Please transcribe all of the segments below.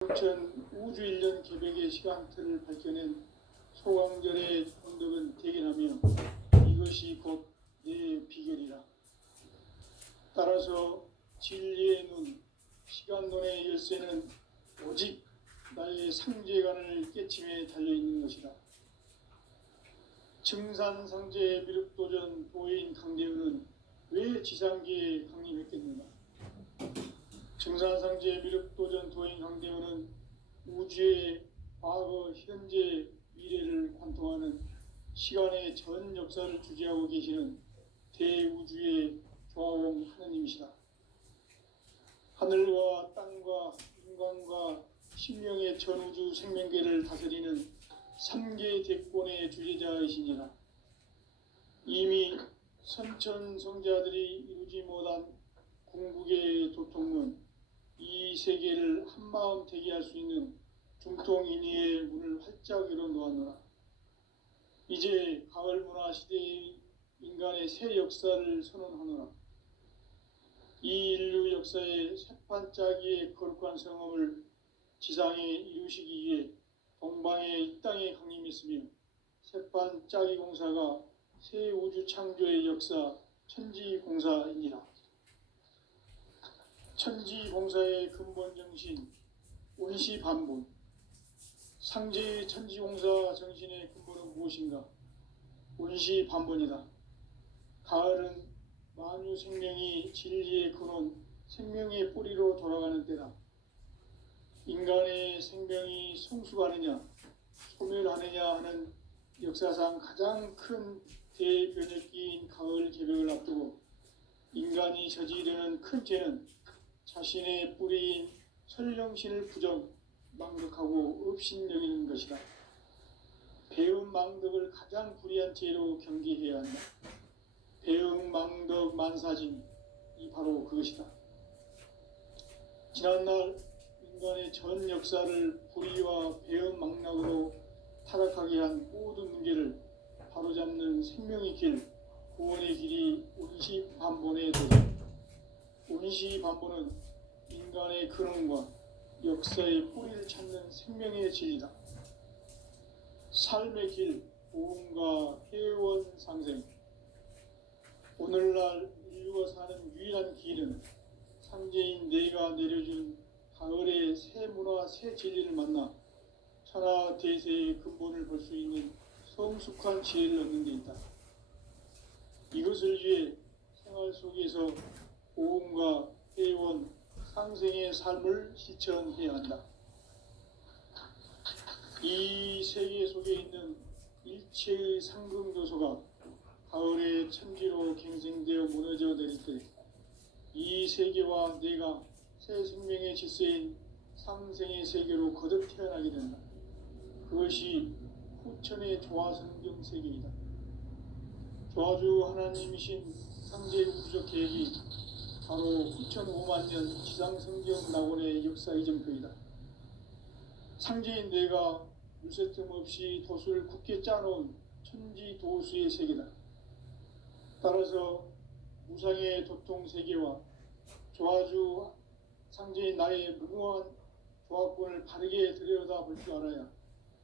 2000 우주일년 개벽의 시간틀을 밝혀낸 소강절의 언덕은 대견하며 이것이 곧 내 비결이라. 따라서 진리의 눈, 시간론의 열쇠는 오직 나의 상제관을 깨침에 달려있는 것이다. 증산상제의 미륵도전 도인 강대우는 왜 지상기에 강림했겠는가? 증산상제의 미륵도전 도인 강대우는 우주의 과거, 현재, 미래를 관통하는 시간의 전 역사를 주재하고 계시는 대우주의 조화공 하느님이시다. 하늘과 땅과 인간과 신명의 전우주 생명계를 다스리는 3계 대권의 주재자이시니라. 이미 선천성자들이 이루지 못한 궁극의 도통문, 이 세계를 한마음 되게 할 수 있는 중통인의의 문을 활짝 열어놓았노라. 이제 가을 문화 시대의 인간의 새 역사를 선언하노라. 이 인류 역사의 새판짜기의 거룩한 성험을 지상에 이루시기 위해 동방의 이 땅에 강림했으며 새판짜기 공사가 새 우주 창조의 역사 천지공사이니라. 천지공사의 근본 정신 온시반본. 상제의 천지공사 정신의 근본은 무엇인가? 온시반본이다. 가을은 만유 생명이 진리의 근원, 생명의 뿌리로 돌아가는 때다. 인간의 생명이 성숙하느냐, 소멸하느냐 하는 역사상 가장 큰 대변혁기인 가을 개벽을 앞두고 인간이 저지르는 큰 죄는 자신의 뿌리인 설령신을 부정, 망덕하고 업신여기는 것이다. 배음 망덕을 가장 불의한 죄로 경계해야 한다. 배음 망덕 만사진, 이 바로 그것이다. 지난날 인간의 전 역사를 불의와 배음 망락으로 타락하게 한 모든 문제를 바로잡는 생명의 길, 구원의 길이 온시반본의 도다. 온시반본은 인간의 근원과 역사의 뿌리를 찾는 생명의 진리다. 삶의 길, 보험과 회원 상생. 오늘날 인류가 사는 유일한 길은 상제인 내가 내려준 가을의 새 문화, 새 진리를 만나 천하 대세의 근본을 볼 수 있는 성숙한 지혜를 얻는 데 있다. 이것을 위해 생활 속에서 보험과 회원, 상생의 삶을 실천해야 한다. 이 세계 속에 있는 일체의 상승조소가 가을의 천지로 갱생되어 무너져 내릴 때 이 세계와 내가 새 생명의 질서인 상생의 세계로 거듭 태어나게 된다. 그것이 후천의 조화성경 세계이다. 조화주 하나님이신 상제 우주적 계획이 바로 후천 5만년 지상성경 낙원의 역사 이정표이다. 상제인 내가 물새 틈 없이 도수를 굳게 짜놓은 천지 도수의 세계다. 따라서 무상의 도통 세계와 조화주 상제인 나의 무궁한 조화권을 바르게 들여다볼 줄 알아야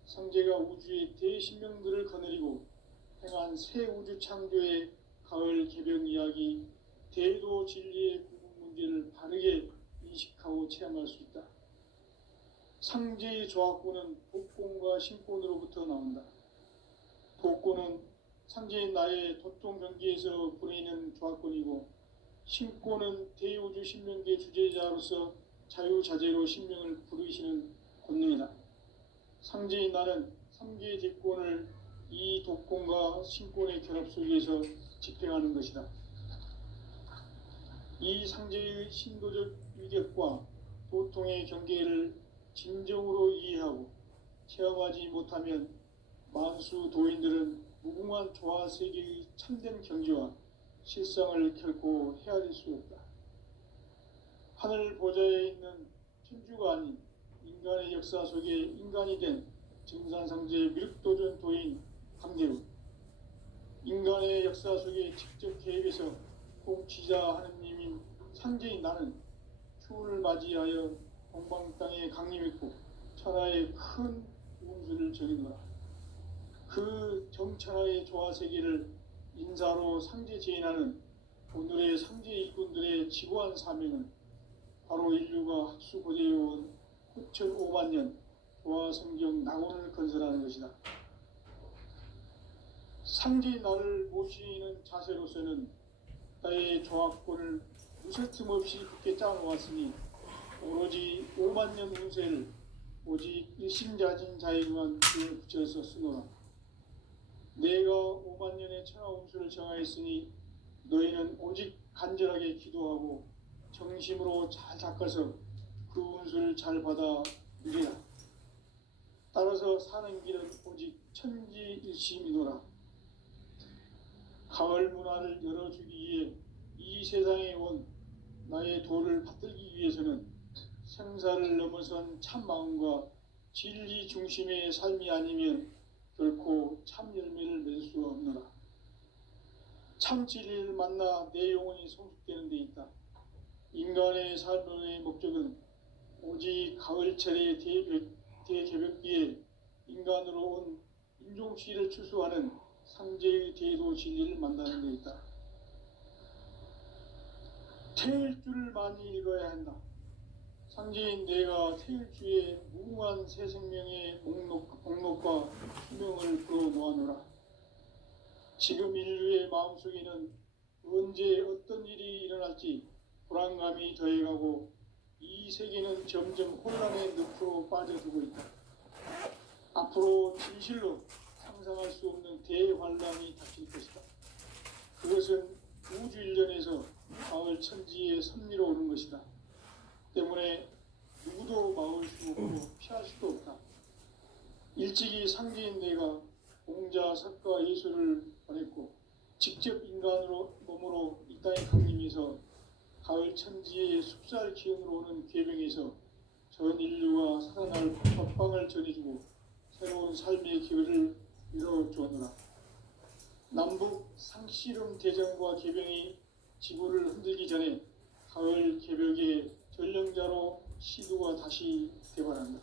상제가 우주의 대신명들을 거느리고 행한 새 우주 창조의 가을 개벽 이야기, 대도 진리의 궁극 문제를 바르게 인식하고 체험할 수 있다. 상제의 조화권은 복권과 신권으로부터 나온다. 복권은 상제인 나의 도통 경계에서 보내는 조화권이고, 신권은 대우주 신명계 주제자로서 자유자재로 신명을 부르시는 권능이다. 상제인 나는 3계 대권을 이 독권과 신권의 결합 속에서 집행하는 것이다. 이 상제의 신도적 위격과 도통의 경계를 진정으로 이해하고 체험하지 못하면 만수 도인들은 무궁한 조화 세계의 참된 경지와 실상을 결코 헤아릴 수 없다. 하늘 보좌에 있는 천주가 아닌 인간의 역사 속에 인간이 된 증산상제 미륵도전 도인 강대우. 인간의 역사 속에 직접 계획해서 공치자 하느님인 상제인 나는 추운을 맞이하여 동방 땅에 강림했고 천하의 큰 운수를 정해놓으라. 그 정천하의 조화세계를 인사로 상제 제인하는 오늘의 상제 일꾼들의 지고한 사명은 바로 인류가 학수고대해온 9,500만 년 조화성경 낙원을 건설하는 것이다. 상제의 나를 모시는 자세로서는 나의 조합권을 무쇠틈 없이 굳게 짜놓았으니 오로지 5만 년 운세를 오직 일심자진 자에게만 힘을 붙여서 쓰노라. 내가 5만 년의 천하 운수를 정하였으니 너희는 오직 간절하게 기도하고 정심으로 잘 닦아서 그 운수를 잘 받아 누리라. 따라서 사는 길은 오직 천지일심이노라. 가을 문화를 열어주기 위해 이 세상에 온 나의 도를 받들기 위해서는 생사를 넘어선 참 마음과 진리 중심의 삶이 아니면 결코 참 열매를 맺을 수가 없노라. 참 진리를 만나 내 영혼이 성숙되는 데 있다. 인간의 삶의 목적은 오직 가을철의 대개벽기에 인간으로 온 인종시를 추수하는 상제의 대도 진리를 만나는 데 있다. 태일주를 많이 읽어야 한다. 상제인 내가 태일주의 무궁한 새 생명의 목록과 수명을 풀어놓아노라. 지금 인류의 마음속에는 언제 어떤 일이 일어날지 불안감이 더해가고 이 세계는 점점 혼란의 늪으로 빠져들고 있다. 앞으로 진실로 상상할 수 없는 대환란이 닥칠 것이다. 그것은 우주 일련에서 가을 천지의 섭리로 오는 것이다. 때문에 누구도 막을 수 없고 피할 수도 없다. 일찍이 상제인 내가 공자, 석가, 예수를 보냈고 직접 인간으로 몸으로 이 땅에 강림해서 가을 천지의 숲살 기운으로 오는 궤병에서 전 인류가 살아날 법방을 전해주고 새로운 삶의 기회를 이뤄주었노라. 남북 상씨름 대전과 궤병이 지구를 흔들기 전에 가을 개벽의 전령자로 시두가 다시 대발한다.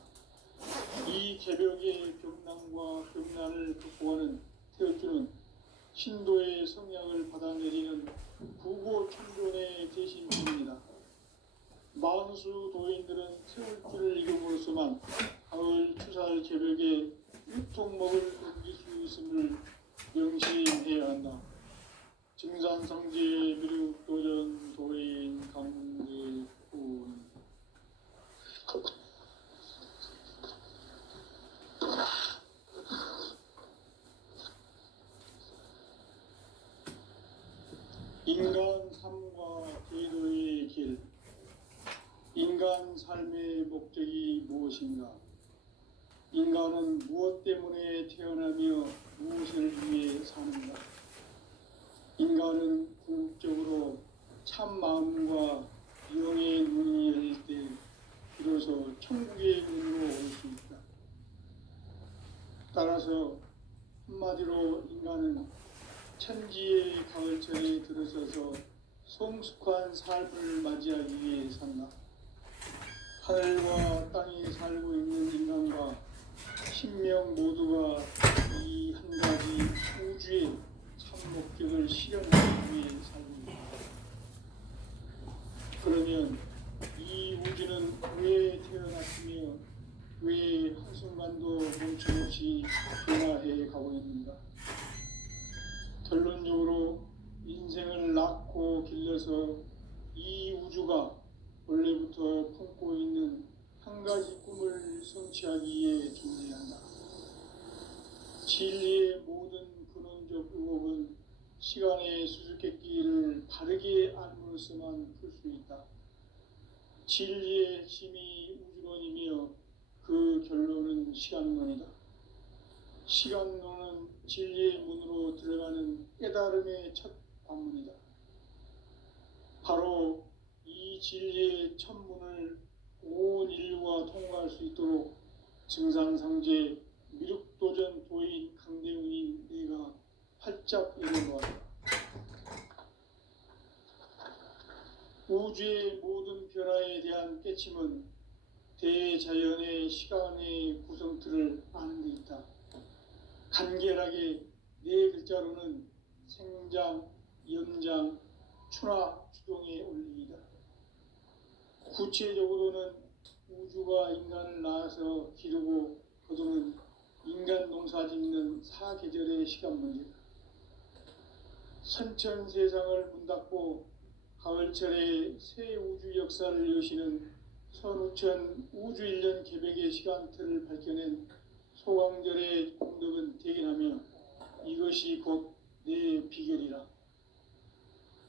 이 개벽의 병난과 병난을 극복하는 태어주는 신도의 성향을 받아내리는 구고천존의 대신입니다. 만수 도인들은 태울주를 이름으로서만 가을 추살 개벽의 유통목을 옮길 수 있음을 명심해야 한다. 증산성제 미륵도전 도인 강대군 인간 삶과 제도의 길. 인간 삶의 목적이 무엇인가? 인간은 무엇 때문에 태어나며 무엇을 위해 사는가? 인간은 궁극적으로 참 마음과 영의 눈이 열릴 때 비로소 천국의 문으로 올 수 있다. 따라서 한마디로 인간은 천지의 가을철에 들어서서 성숙한 삶을 맞이하기 위해 산다. 하늘과 땅에 살고 있는 인간과 신명 모두가 이 한 가지 우주의 참 목적을 실현하기 위해 살고 있다. 그러면 이 우주는 왜 태어났으며 왜 한순간도 멈춤없이 변화해 가고 있는가? 결론적으로 인생을 낳고 길러서 이 우주가 원래부터 품고 있는 한 가지 꿈을 성취하기 위해 존재한다. 진리의 모든 근원적 의혹은 시간의 수수께끼를 바르게 알므로서만 풀 수 있다. 진리의 핵심이 우주론이며 그 결론은 시간론이다. 시간론은 진리의 문으로 들어가는 깨달음의 첫 관문이다. 바로 이 진리의 첫 문을 온 인류가 통과할 수 있도록 증산상제 미륵도전 도인 강대훈인 내가 활짝 열어놓았다. 우주의 모든 변화에 대한 깨침은 대자연의 시간의 구성틀을 아는 데 있다. 간결하게 네 글자로는 생장, 연장, 추나 추동의 원리이다. 구체적으로는 우주가 인간을 낳아서 기르고 거두는 인간 농사 짓는 사계절의 시간 문제다. 선천 세상을 문닫고 가을철에 새 우주 역사를 여시는 선우천 우주일년 개백의 시간틀을 밝혀낸 소강절의 공덕은 대견하며 이것이 곧 내 비결이라.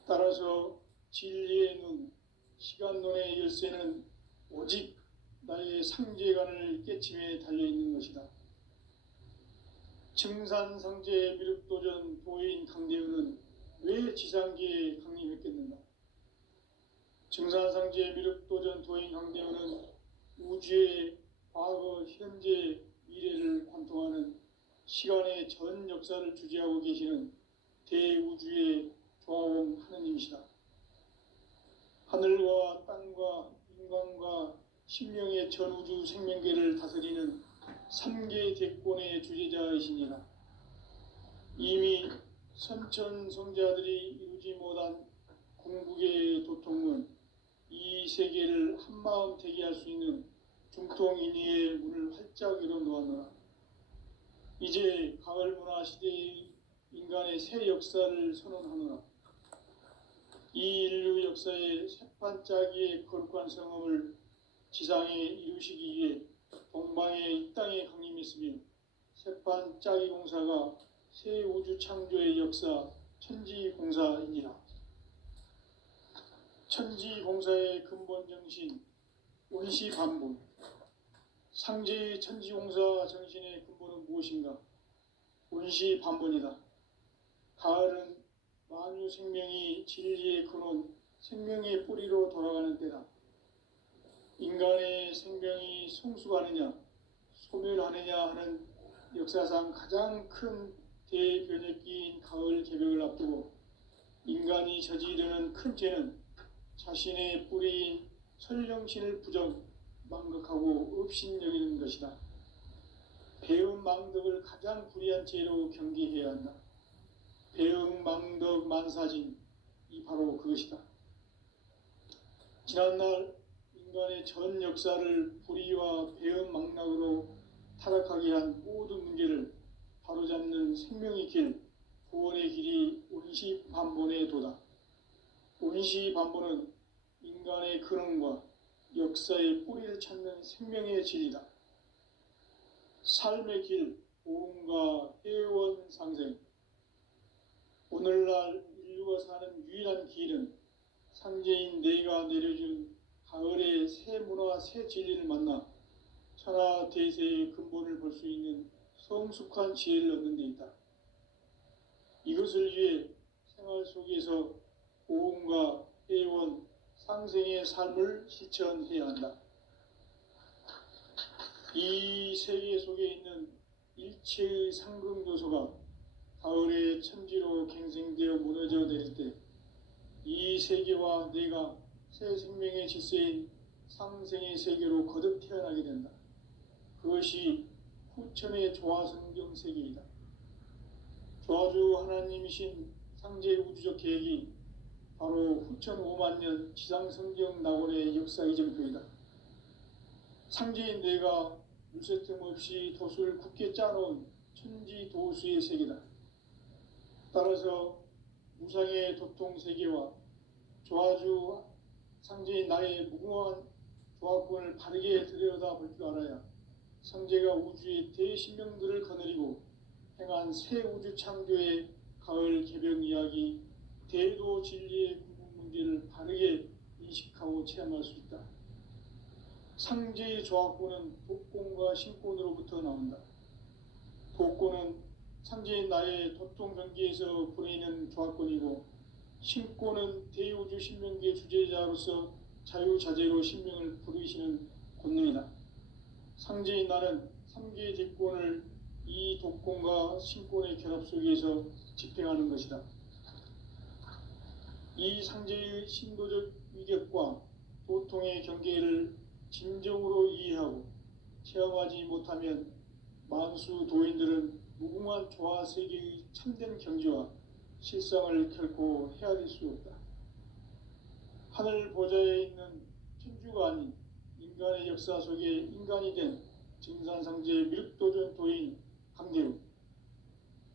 따라서 진리의 눈, 시간론의 열쇠는 오직 나의 상제관을 깨침에 달려있는 것이다. 증산상제 미륵도전 도인 강대우는 왜 지상계에 강림했겠는가? 증산상제 미륵도전 도인 강대우는 우주의 과거, 현재, 미래를 관통하는 시간의 전 역사를 주재하고 계시는 대우주의 조화원 하느님이시다. 하늘과 땅과 인간과 신명의 전우주 생명계를 다스리는 3계 대권의 주제자이시니라. 이미 선천성자들이 이루지 못한 궁극의 도통은 이 세계를 한마음 되게 할 수 있는 중통인의의 문을 활짝 열어놓았노라. 이제 가을 문화 시대의 인간의 새 역사를 선언하노라. 이 인류 역사의 새판짜기의 거룩한 성험을 지상에 이루시기 위해 동방의 이 땅에 강림했으며 새판짜기 공사가 새 우주 창조의 역사 천지공사이니라. 천지공사의 근본 정신 원시반본. 상제의 천지공사 정신의 근본은 무엇인가? 원시반본이다. 가을은 만유 생명이 진리의 근원, 생명의 뿌리로 돌아가는 때다. 인간의 생명이 성숙하느냐, 소멸하느냐 하는 역사상 가장 큰 대변혁기인 가을 개벽을 앞두고 인간이 저지르는 큰 죄는 자신의 뿌리인 설령신을 부정, 망각하고 업신여기는 것이다. 배음 망덕을 가장 불의한 죄로 경계해야 한다. 배음 망덕 만사진, 이 바로 그것이다. 지난날 인간의 전 역사를 불의와 배음 망락으로 타락하게 한 모든 문제를 바로잡는 생명의 길, 구원의 길이 원시반본의 도다. 원시반본은 인간의 근원과 역사의 뿌리를 찾는 생명의 진리다. 삶의 길, 보험과 회원 상생. 오늘날 인류가 사는 유일한 길은 상제인 내가 내려준 가을의 새 문화, 새 진리를 만나 천하 대세의 근본을 볼 수 있는 성숙한 지혜를 얻는 데 있다. 이것을 위해 생활 속에서 보험과 회원, 상생의 삶을 실천해야 한다. 이 세계 속에 있는 일체의 상금 요소가 가을의 천지로 갱생되어 무너져 내릴 때 이 세계와 내가 새 생명의 질서인 상생의 세계로 거듭 태어나게 된다. 그것이 후천의 조화성경 세계이다. 조화주 하나님이신 상제 우주적 계획이 바로 후천 5만 년 지상성경 낙원의 역사 이정표이다. 상제인 내가 물새 틈 없이 돛을 굳게 짜놓은 천지 도수의 세계다. 따라서 무상의 도통 세계와 조화주 상제인 나의 무궁한 조화권을 바르게 들여다볼 줄 알아야 상제가 우주의 대신명들을 거느리고 행한 새 우주 창조의 가을 개벽 이야기, 대도 진리의 구분 문제를 바르게 인식하고 체험할 수 있다. 상제의 조화권은 독권과 신권으로부터 나온다. 독권은 상제인 나의 도통 경계에서 보내는 조화권이고, 신권은 대우주 신명계 주제자로서 자유자재로 신명을 부르시는 권능이다. 상제인 나는 3계 대권을 이 독권과 신권의 결합 속에서 집행하는 것이다. 이 상제의 신도적 위격과 도통의 경계를 진정으로 이해하고 체험하지 못하면 만수 도인들은 무궁한 조화 세계의 참된 경지와 실상을 결코 헤아릴 수 없다. 하늘 보좌에 있는 천주가 아닌 인간의 역사 속에 인간이 된 증산상제 미륵도전 도인 강대우,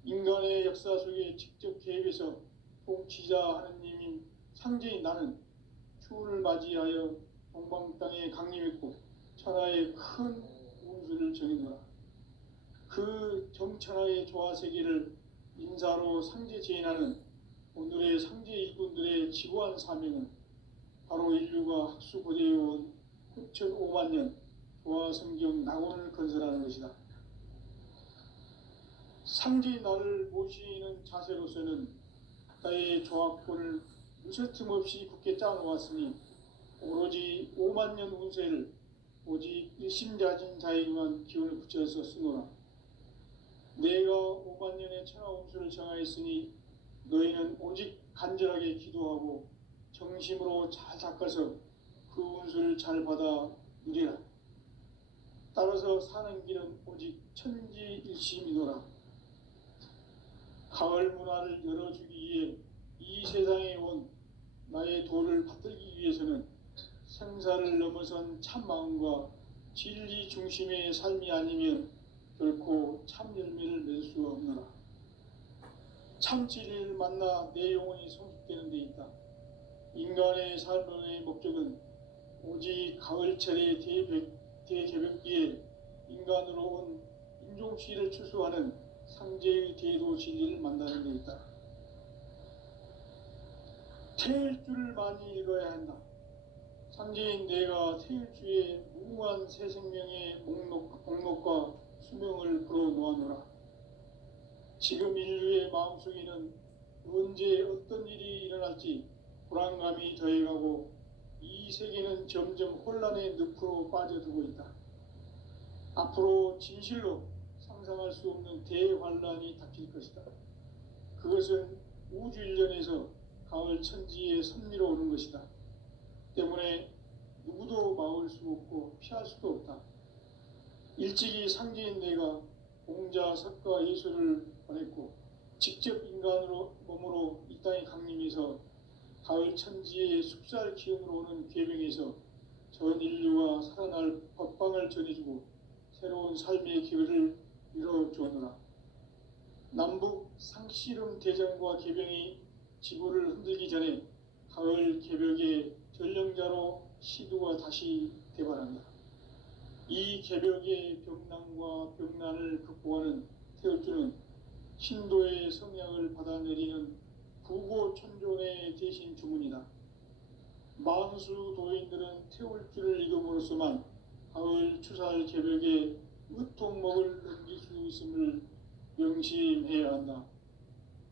인간의 역사 속에 직접 개입해서 통치자 하느님인 상제인 나는 추운을 맞이하여 동방 땅에 강림했고 천하의 큰 운수를 정해노라. 그 정천하의 조화세계를 인사로 상제 제인하는 오늘의 상제 일꾼들의 지구한 사명은 바로 인류가 학수 고대해온 9,500만 년 조화성경 낙원을 건설하는 것이다. 상제의 나를 모시는 자세로서는 나의 조합권을 무쇠틈 없이 굳게 짜놓았으니 오로지 5만 년 운세를 오직 일심자진 자에게만 기운을 붙여서 쓰노라. 내가 5만 년의 천하 운수를 정하였으니 너희는 오직 간절하게 기도하고 정심으로 잘 닦아서 그 운수를 잘 받아 누리라. 따라서 사는 길은 오직 천지일심이노라. 가을 문화를 열어주기 위해 이 세상에 온 나의 도를 받들기 위해서는 생사를 넘어선 참마음과 진리 중심의 삶이 아니면 결코 참 열매를 맺을 수 없노라. 참 진리를 만나 내 영혼이 성숙되는 데 있다. 인간의 삶의 목적은 오직 가을철의 대개벽기에 인간으로 온 인종시를 추수하는 상제의 대도 진리를 만나는 데 있다. 태일주를 많이 읽어야 한다. 상제인 내가 태일주의 무궁한 새 생명의 목록과 수명을 불어놓아노라. 지금 인류의 마음속에는 언제 어떤 일이 일어날지 불안감이 더해가고 이 세계는 점점 혼란의 늪으로 빠져들고 있다. 앞으로 진실로 상상할 수 없는 대환란이 닥칠 것이다. 그것은 우주 일련에서 가을 천지의 섭리로 오는 것이다. 때문에 누구도 막을 수 없고 피할 수도 없다. 일찍이 상제인 내가 공자, 석가, 예수를 보냈고 직접 인간으로 몸으로 이 땅에 강림해서 가을 천지의 숲살 기운으로 오는 계명에서 전 인류가 살아날 법방을 전해주고 새로운 삶의 기회를 이뤄주었노라. 남북 상씨름 대전과 개병이 지구를 흔들기 전에 가을 개벽의 전령자로 시두가 다시 대발한다. 이 개벽의 병난과 병난을 극복하는 태울주는 신도의 성약을 받아내리는 구고천존의 대신 주문이다. 만수 도인들은 태울주를 읽음으로써만 가을 추살 개벽에 으통목을 넘길 수 있음을 명심해야 한다.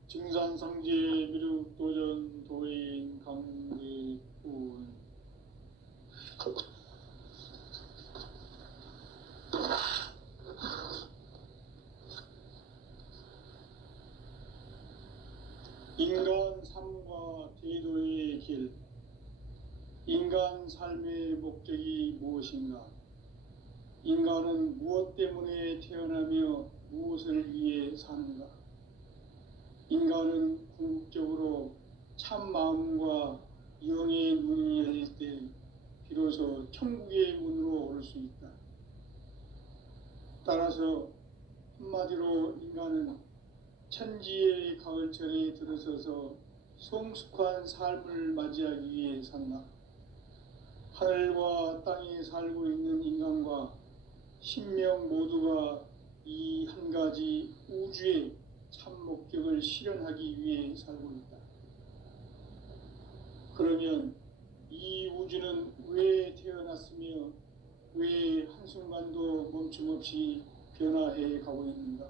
증산상제 미륵도전 도인 강대훈. 인간 삶과 제도의 길. 인간 삶의 목적이 무엇인가? 인간은 무엇 때문에 태어나며 무엇을 위해 사는가? 인간은 궁극적으로 참 마음과 영의 문이 열릴 때 비로소 천국의 문으로 올 수 있다. 따라서 한마디로 인간은 천지의 가을철에 들어서서 성숙한 삶을 맞이하기 위해 산다. 하늘과 땅에 살고 있는 인간과 신명 모두가 이 한 가지 우주의 참 목적을 실현하기 위해 살고 있다. 그러면 이 우주는 왜 태어났으며 왜 한순간도 멈춤없이 변화해 가고 있는가?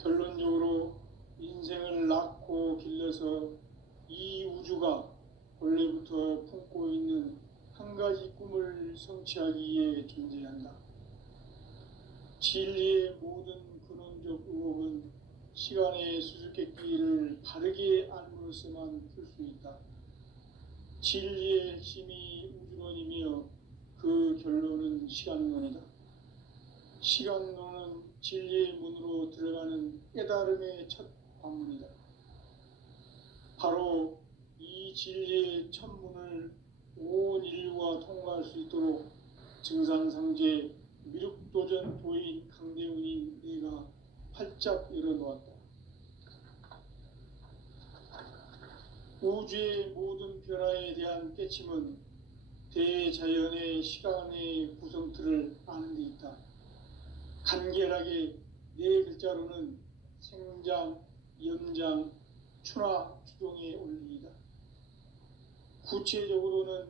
결론적으로 인생을 낳고 길러서 이 우주가 원래부터 품고 있는 한 가지 꿈을 성취하기 위해 존재한다. 진리의 모든 근원적 의혹은 시간의 수수께끼를 바르게 알므로써만 풀 수 있다. 진리의 핵심이 우주론이며 그 결론은 시간론이다. 시간론은 진리의 문으로 들어가는 깨달음의 첫 관문이다. 바로 이 진리의 첫 문을 온 인류가 통과할 수 있도록 증산상제 미륵도전 도인 강대훈이 내가 활짝 열어놓았다. 우주의 모든 변화에 대한 깨침은 대자연의 시간의 구성틀을 아는 데 있다. 간결하게 네 글자로는 생장, 연장, 추나 추동의 원리이다. 구체적으로는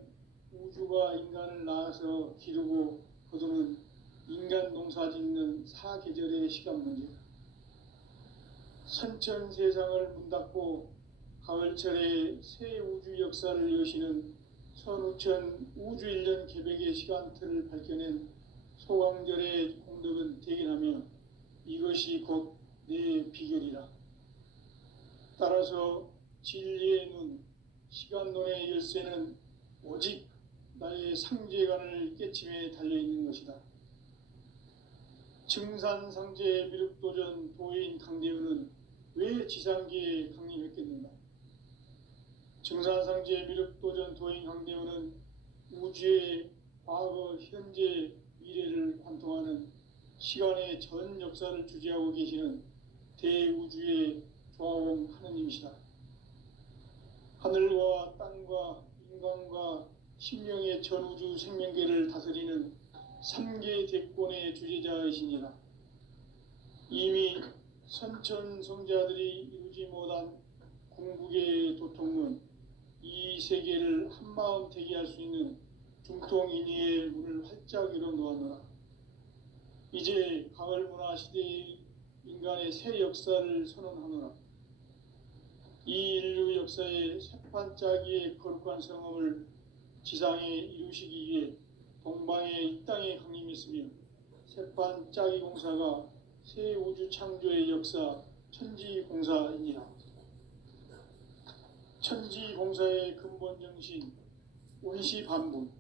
우주가 인간을 낳아서 기르고 거두는 인간 농사 짓는 사계절의 시간 문제다. 선천 세상을 문 닫고 가을철에 새 우주 역사를 여시는 선우천 우주 1년 개백의 시간틀을 밝혀낸 소강절의 공덕은 대견하며 이것이 곧 내 비결이라. 따라서 진리의 눈, 시간론의 열쇠는 오직 나의 상제관을 깨침에 달려있는 것이다. 증산상제 미륵도전 도인 강대훈은 왜 지상계에 강림했겠는가? 증산상제 미륵도전 도인 강대훈은 우주의 과거, 현재, 미래를 관통하는 시간의 전 역사를 주재하고 계시는 대우주의 조화원 하느님이시다. 하늘과 땅과 인간과 신명의 전우주 생명계를 다스리는 3계 대권의 주재자이시니라. 이미 선천성자들이 이루지 못한 궁극의 도통은 이 세계를 한마음 되게 할 수 있는 중통인의의 문을 활짝 열어놓았노라. 이제 가을문화 시대의 인간의 새 역사를 선언하노라. 이 인류 역사의 새판짜기의 거룩한 성험을 지상에 이루시기 위해 동방의 이 땅에 강림했으며 새판짜기 공사가 새 우주 창조의 역사 천지공사이니라. 천지공사의 근본 정신 원시반분.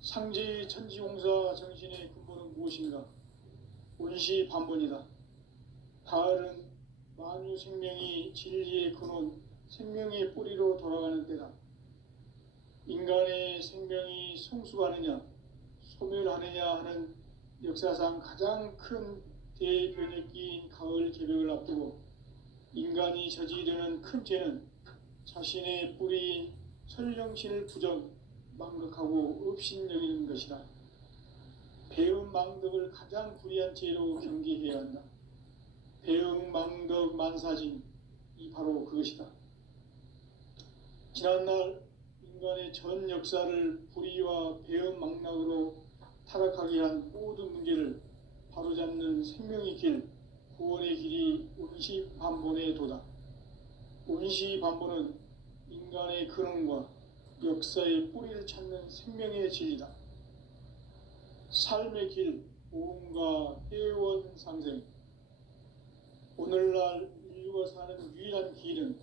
상제의 천지공사 정신의 근본은 무엇인가? 원시반분이다. 가을은 만유 생명이 진리의 근원, 생명의 뿌리로 돌아가는 때다. 인간의 생명이 성숙하느냐, 소멸하느냐 하는 역사상 가장 큰 대변혁기인 가을 개벽을 앞두고 인간이 저지르는 큰 죄는 자신의 뿌리인 설령신을 부정, 망덕하고 업신여기는 것이다. 배음 망덕을 가장 불의한 죄로 경계해야 한다. 배음 망덕 만사징이 바로 그것이다. 지난날 인간의 전 역사를 불의와 배음 망락으로 타락하게 한 모든 문제를 바로잡는 생명의 길, 구원의 길이 원시반본의 도다. 원시반본은 인간의 근원과 역사의 뿌리를 찾는 생명의 진리다. 삶의 길, 오음과 회원 상생. 오늘날 인류가 사는 유일한 길은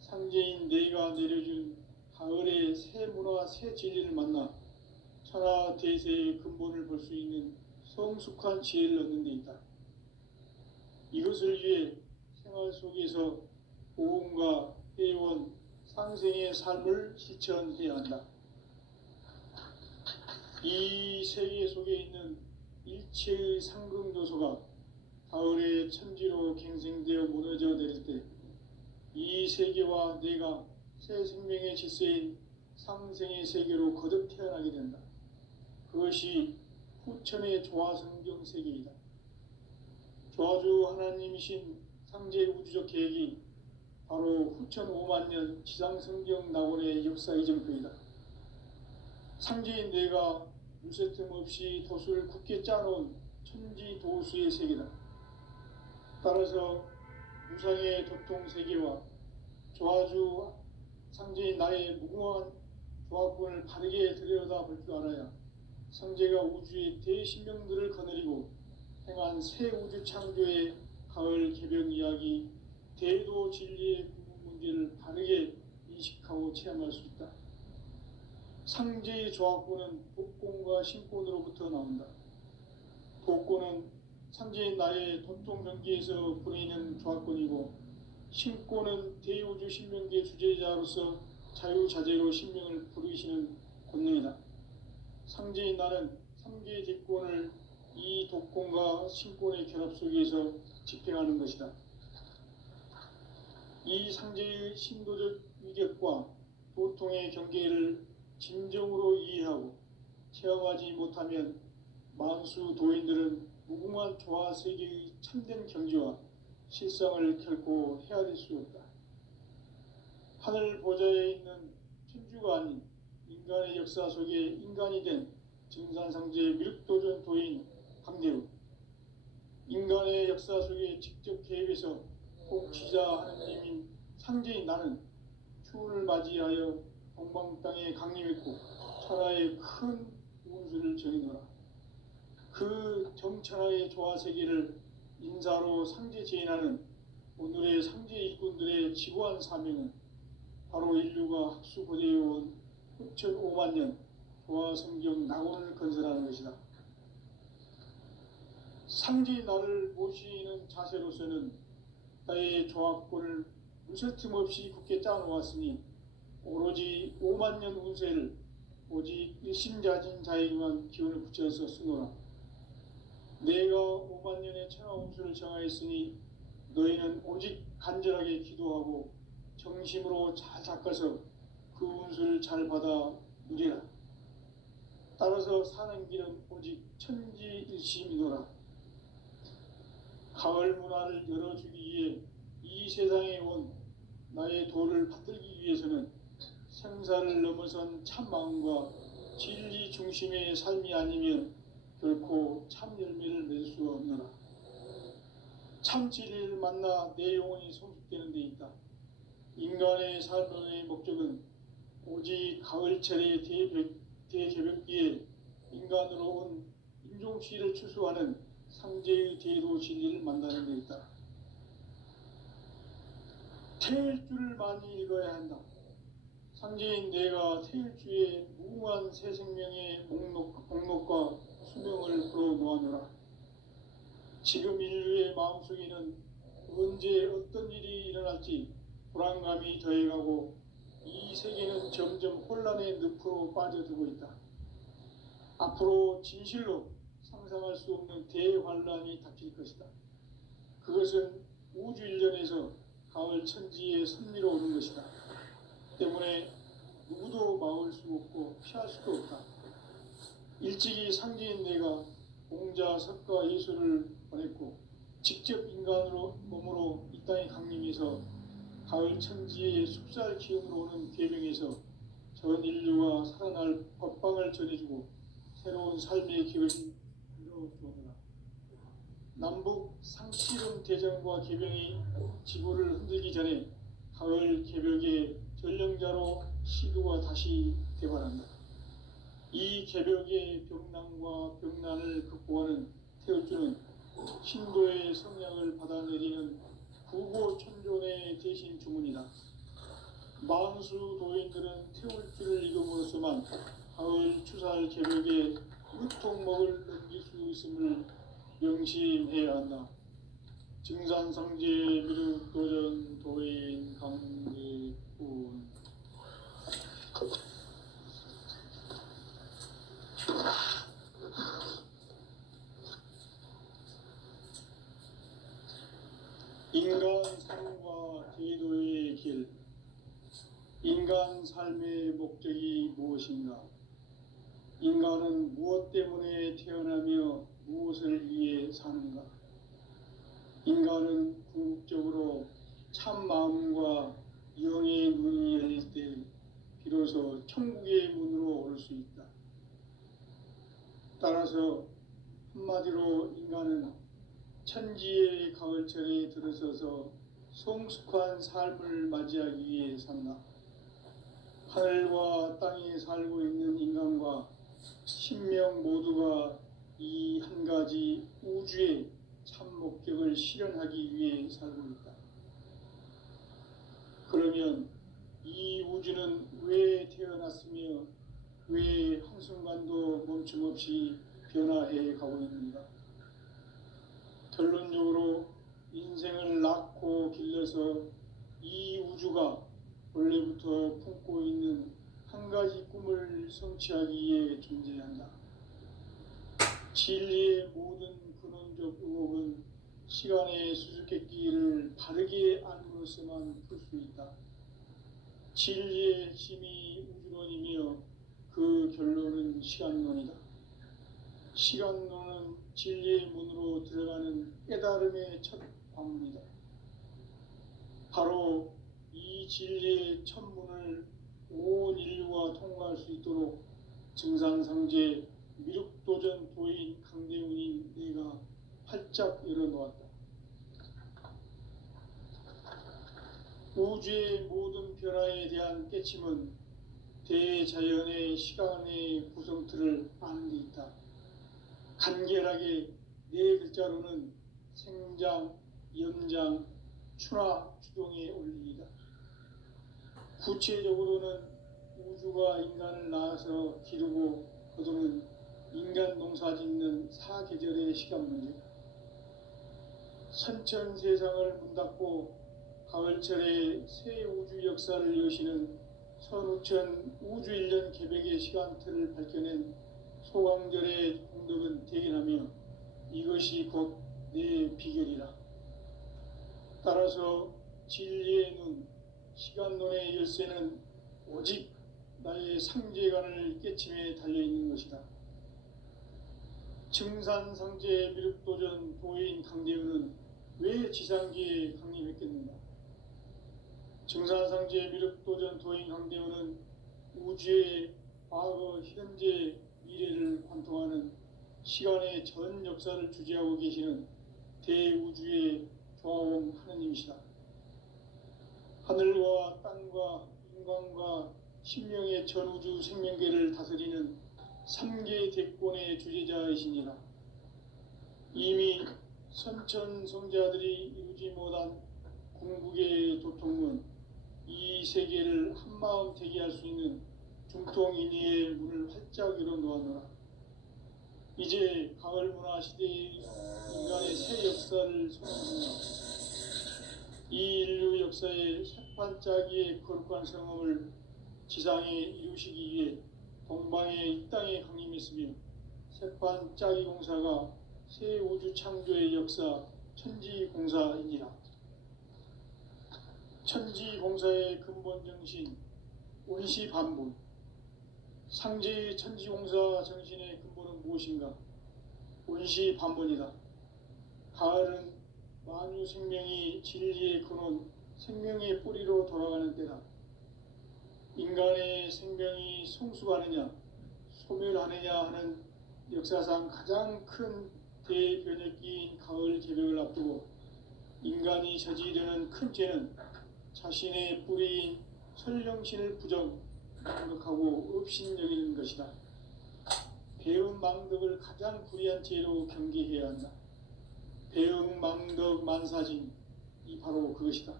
상제인 내가 내려준 가을의 새 문화, 새 진리를 만나 천하 대세의 근본을 볼 수 있는 성숙한 지혜를 얻는 데 있다. 이것을 위해 생활 속에서 오음과 회원, 상생의 삶을 실천해야 한다. 이 세계 속에 있는 일체의 상승조소가 가을의 천지로 갱생되어 무너져 내릴 때 이 세계와 내가 새 생명의 질서인 상생의 세계로 거듭 태어나게 된다. 그것이 후천의 조화성경 세계이다. 조화주 하나님이신 상제 우주적 계획이 바로 후천 5만 년 지상성경 낙원의 역사 이정표이다. 상제인 내가 물새틈 없이 돛을 굳게 짜놓은 천지도수의 세계다. 따라서 무상의 도통 세계와 조화주 상제인 나의 무궁한 조화권을 바르게 들여다볼 줄 알아야 상제가 우주의 대신명들을 거느리고 행한 새 우주 창조의 가을 개벽 이야기, 대도 진리의 궁극 문제를 바르게 인식하고 체험할 수 있다. 상제의 조합구는 복권과 신권으로부터 나온다. 복권은 상제의 나의 도통 경기에서 부리는 조합권이고, 신권은 대우주 신명기의 주제자로서 자유자재로 신명을 부르시는 권능이다. 상제의 나는 3개의 직권을 이 독권과 신권의 결합 속에서 집행하는 것이다. 이 상제의 신도적 위격과 도통의 경계를 진정으로 이해하고 체험하지 못하면 만수 도인들은 무궁한 조화 세계의 참된 경지와 실상을 결코 헤아릴 수 없다. 하늘 보좌에 있는 천주가 아닌 인간의 역사 속에 인간이 된 증산상제의 미륵도전 도인 강대우, 인간의 역사 속에 직접 개입해서 복지자 하느님인 상제인 나는 추운을 맞이하여 동방 땅에 강림했고 천하의 큰 운수를 정해노라. 그 정천하의 조화 세계를 인사로 상제 제인하는 오늘의 상제 일꾼들의 지고한 사명은 바로 인류가 학수고대해온 9,500만 년 조화 성경 낙원을 건설하는 것이다. 상제의 나를 모시는 자세로서는 나의 조합권을 무쇠틈 없이 굳게 짜놓았으니 오로지 5만 년 운세를 오직 일심자진 자에게만 기운을 붙여서 쓰노라. 내가 5만 년의 천하 운수를 정하였으니 너희는 오직 간절하게 기도하고 정심으로 잘 닦아서 그 운수를 잘 받아 누리라. 따라서 사는 길은 오직 천지일심이노라. 가을 문화를 열어주기 위해 이 세상에 온 나의 도를 받들기 위해서는 생사를 넘어선 참마음과 진리 중심의 삶이 아니면 결코 참 열매를 맺을 수가 없노라. 참 진리를 만나 내 영혼이 성숙되는 데 있다. 인간의 삶의 목적은 오직 가을철의 대개벽기에 인간으로 온 인종시를 추수하는 상제의 대도 진리를 만나는 데 있다. 태일주를 많이 읽어야 한다. 상제인 내가 태일주의 무궁한 새 생명의 목록과 수명을 풀어놓아노라. 지금 인류의 마음속에는 언제 어떤 일이 일어날지 불안감이 더해가고 이 세계는 점점 혼란의 늪으로 빠져들고 있다. 앞으로 진실로 상상할 수 없는 대환란이 닥칠 것이다. 그것은 우주 일전에서 가을 천지의 섭리로 오는 것이다. 때문에 누구도 막을 수 없고 피할 수도 없다. 일찍이 상제인 내가 공자, 석가, 예수를 보냈고 직접 인간으로 몸으로 이 땅에 강림해서 가을 천지의 숲살 기운으로 오는 계명에서 전 인류가 살아날 법방을 전해주고 새로운 삶의 길을 열어주었노라. 남북 상씨름 대전과 개병이 지구를 흔들기 전에 가을 개벽의 전령자로 시도가 다시 개발한다. 이 개벽의 병난과 병난을 극복하는 태울주는 신도의 성향을 받아내리는 구고천존의 대신 주문이다. 만수 도인들은 태울주를 읽음으로써만 가을 추살 개벽에 무통목을 넘길 수 있음을 명심해야 한다. 증산상제 미륵도전 도인 강대훈. 인간 삶과 제도의 길. 인간 삶의 목적이 무엇인가? 인간은 무엇 때문에 태어나며 무엇을 위해 사는가? 인간은 궁극적으로 참 마음과 영의 눈이 열릴 때 비로소 천국의 문으로 올 수 있다. 따라서 한마디로 인간은 천지의 가을철에 들어서서 성숙한 삶을 맞이하기 위해 산다. 하늘과 땅에 살고 있는 인간과 신명 모두가 이 한 가지 우주의 참 목적을 실현하기 위해 살고 있다. 그러면 이 우주는 왜 태어났으며 그 왜 한순간도 멈춤없이 변화해 가고 있는가? 결론적으로 인생을 낳고 길러서 이 우주가 원래부터 품고 있는 한 가지 꿈을 성취하기 위해 존재한다. 진리의 모든 근원적 의혹은 시간의 수수께끼를 바르게 알므로써만 풀 수 있다. 진리의 핵심이 우주론이며 그 결론은 시간론이다. 시간론은 진리의 문으로 들어가는 깨달음의 첫 관문이다. 바로 이 진리의 첫 문을 온 인류가 통과할 수 있도록 증산상제 미륵도전 도인 강대훈인 내가 활짝 열어놓았다. 우주의 모든 변화에 대한 깨침은 대자연의 시간의 구성틀을 아는 데 있다. 간결하게 네 글자로는 생장, 연장, 추나 추동의 원리이다. 구체적으로는 우주가 인간을 낳아서 기르고 거두는 인간 농사 짓는 사계절의 시간 문제, 선천 세상을 문 닫고 가을철에 새 우주 역사를 여시는 선우천 우주 1년 개백의 시간틀을 밝혀낸 소강절의 공덕은 대견하며 이것이 곧 내 비결이라. 따라서 진리의 눈, 시간론의 열쇠는 오직 나의 상제관을 깨침에 달려있는 것이다. 증산상제 미륵도전 도인 강대훈은 왜 지상기에 강림했겠는가? 증산상제 미륵도전 도인 강대훈은 우주의 과거, 현재, 미래를 관통하는 시간의 전 역사를 주재하고 계시는 대우주의 조화원 하느님이시다. 하늘과 땅과 인간과 신명의 전우주 생명계를 다스리는 3계 대권의 주재자이시니라. 이미 선천성자들이 이루지 못한 궁극의 도통은 이 세계를 한마음 되게 할 수 있는 중통인의의 문을 활짝 열어놓았노라. 이제 가을 문화 시대의 인간의 새 역사를 선언합니다. 이 인류 역사의 새판짜기의 거룩한 성험을 지상에 이루시기 위해 동방의 이 땅에 강림했으며 새판짜기 공사가 새 우주 창조의 역사 천지공사이니라. 천지공사의 근본 정신 원시반분, 상제의 천지공사 정신의 근본은 무엇인가? 원시반분이다. 가을은 만유 생명이 진리의 근원, 생명의 뿌리로 돌아가는 때다. 인간의 생명이 성숙하느냐, 소멸하느냐 하는 역사상 가장 큰 대변혁기인 가을 개벽을 앞두고 인간이 저지르는 큰 죄는 자신의 뿌리인 설령신을 부정하고 업신여기는 것이다. 배은망덕을 가장 불의한 죄로 경계해야 한다. 배은망덕 만사진, 이 바로 그것이다.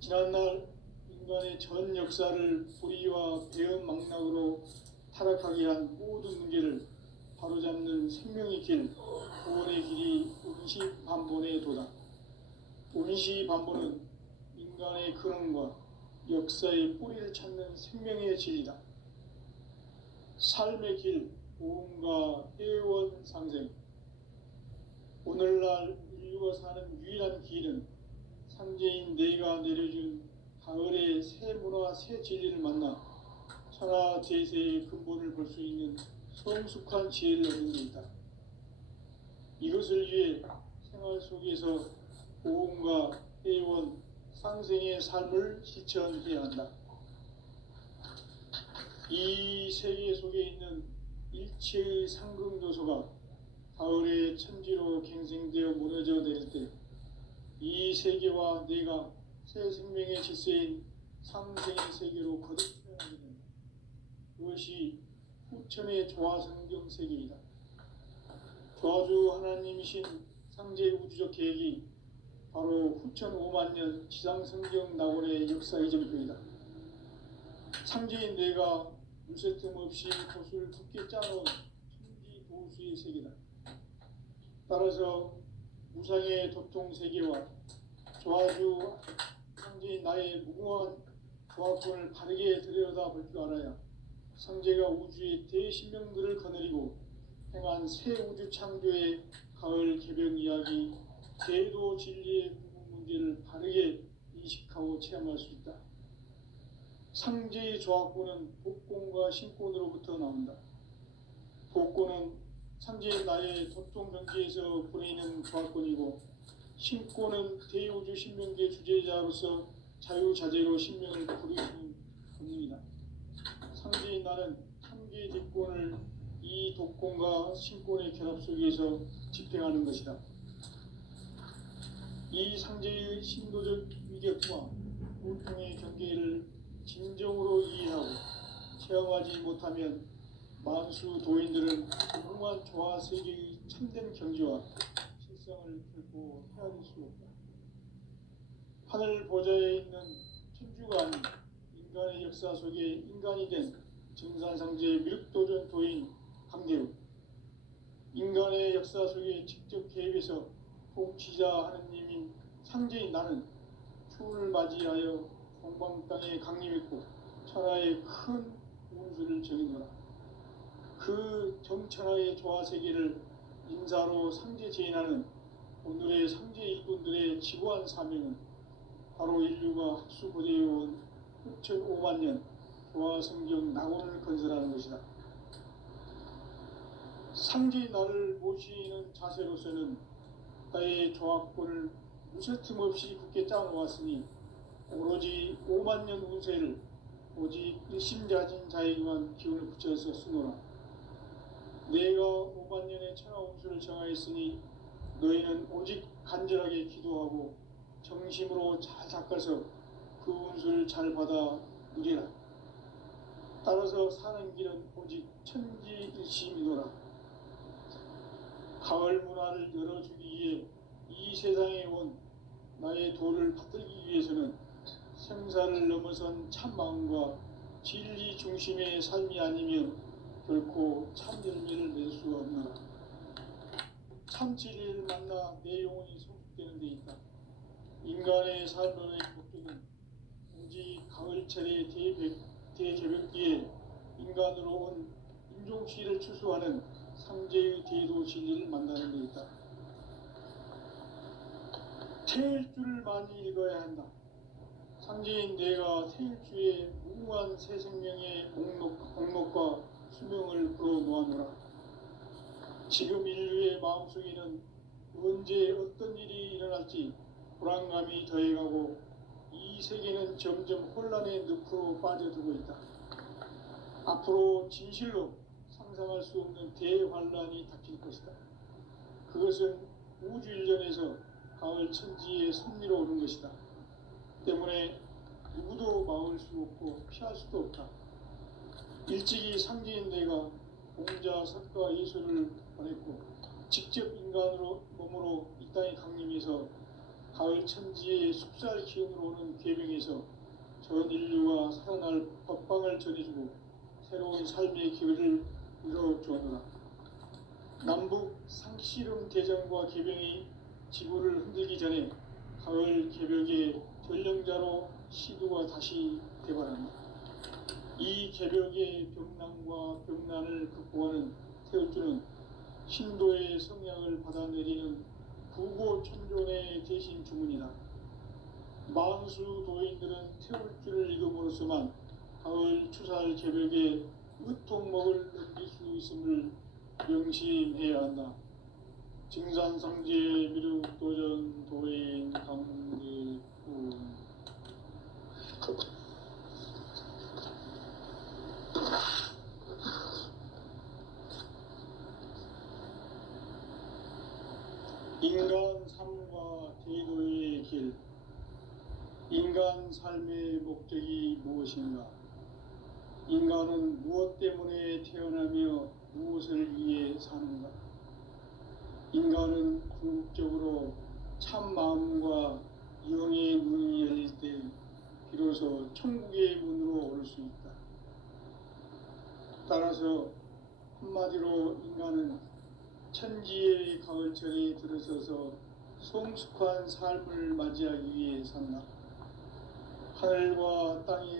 지난날 인간의 전 역사를 불의와 배은망락으로 타락하게 한 모든 문제를 바로잡는 생명의 길, 구원의 길이 원시반본의 도다. 원시반본은 인간의 근원과 역사의 뿌리를 찾는 생명의 진리다. 삶의 길, 보험과 회원 상생. 오늘날 인류가 사는 유일한 길은 상제인 내가 내려준 가을의 새 문화, 새 진리를 만나 천하 제세의 근본을 볼 수 있는 성숙한 지혜를 얻는 데 있다. 이것을 위해 생활 속에서 보험과 회원, 상생의 삶을 실천해야 한다. 이 세계 속에 있는 일체의 상승요소가 가을의 천지로 갱생되어 무너져 내릴 때 이 세계와 내가 새 생명의 질서인 상생의 세계로 거듭 태어나게 된다. 그것이 후천의 조화성경 세계이다. 조화주 하나님이신 상제 우주적 계획이 바로 후천 5만 년 지상성경 낙원의 역사 이정표이다. 상제인 내가 무쇠틈 없이 돛을 굳게 짜놓은 천지 도수의 세계다. 따라서 무상의 도통 세계와 조아주 상제인 나의 무궁한 조합권을 바르게 들여다볼 줄 알아야 상제가 우주의 대신명들을 거느리고 행한 새 우주 창조의 가을 개벽 이야기, 제도 진리의 부분 문제를 바르게 인식하고 체험할 수 있다. 상제의 조합권은 복권과 신권으로부터 나온다. 복권은 상제의 나의 도통 경지에서 보내는 조합권이고, 신권은 대우주 신명계 주제자로서 자유자재로 신명을 부르시는 본능이다. 상제인 나는 참계의 뒷권을 이 독권과 신권의 결합 속에서 집행하는 것이다. 이 상제의 신도적 위격과 고통의 경계를 진정으로 이해하고 체험하지 못하면 만수 도인들은 무궁한 조화 세계의 참된 경지와 실상을 결코 헤아릴 수 없다. 하늘 보좌에 있는 천주가 아닌 인간의 역사 속에 인간이 된 증산상제의 미륵도전 도인 강대우, 인간의 역사 속에 직접 개입해서 통치자 하느님인 상제인 나는 추운을 맞이하여 동방 땅에 강림했고 천하의 큰 운수를 정해노라. 그 정천하의 조화세계를 인사로 상제 제인하는 오늘의 상제 일꾼들의 지구한 사명은 바로 인류가 학수고대해온 6,500만 년 조화성경 낙원을 건설하는 것이다. 상제인 나를 모시는 자세로서는 나의 조합권을 무쇠틈 없이 굳게 짜놓았으니 오로지 5만 년 운세를 오직 일심자진 자에게만 기운을 붙여서 쓰노라. 내가 5만 년의 천하 운수를 정하였으니 너희는 오직 간절하게 기도하고 정심으로 잘 닦아서 그 운수를 잘 받아 누리라. 따라서 사는 길은 오직 천지일심이노라. 가을 문화를 열어주기 위해 이 세상에 온 나의 도를 받들기 위해서는 생사를 넘어선 참마음과 진리 중심의 삶이 아니면 결코 참 열매를 낼 수 없노라. 참 진리를 만나 내 영혼이 성숙되는 데 있다. 인간의 삶의 목적은 오직 가을철의 대개벽기에 인간으로 온 인종시를 추수하는 상제의 대도 진리를 만나는 데 있다. 태일주를 많이 읽어야 한다. 상제인 내가 태일주의 무궁한 새 생명의 목록과 수명을 풀어놓아노라. 지금 인류의 마음속에는 언제 어떤 일이 일어날지 불안감이 더해가고 이 세계는 점점 혼란의 늪으로 빠져들고 있다. 앞으로 진실로 상상할 수 없는 대환란이 닥칠 것이다. 그것은 우주 일전에서 가을 천지의 섭리로 오는 것이다. 때문에 누구도 막을 수 없고 피할 수도 없다. 일찍이 상제인 내가 공자, 석가, 예수를 보냈고 직접 인간으로 몸으로 이 땅에 강림해서 가을 천지의 숲살 기운으로 오는 계명에서 전 인류가 살아날 법방을 전해주고 새로운 삶의 기회를 이뤄주었노라. 남북 상씨름 대전과 개병이 지구를 흔들기 전에 가을 개벽의 전령자로 시도가 다시 대발한다. 이 개벽의 병난과 병난을 극복하는 태울주는 신도의 성향을 받아내리는 부고천존의 대신 주문이다. 만수 도인들은 태울주를 읽음으로써만 가을 추살 개벽의 으통목을 넘길 수 있음을 명심해야 한다. 증산상제 미륵도전 도인 강대군. 인간 삶과 대도의 길. 인간 삶의 목적이 무엇인가? 인간은 무엇 때문에 태어나며 무엇을 위해 사는가? 인간은 궁극적으로 참 마음과 영의 문이 열릴 때 비로소 천국의 문으로 오를 수 있다. 따라서 한마디로 인간은 천지의 가을철에 들어서서 성숙한 삶을 맞이하기 위해 산다. 하늘과 땅이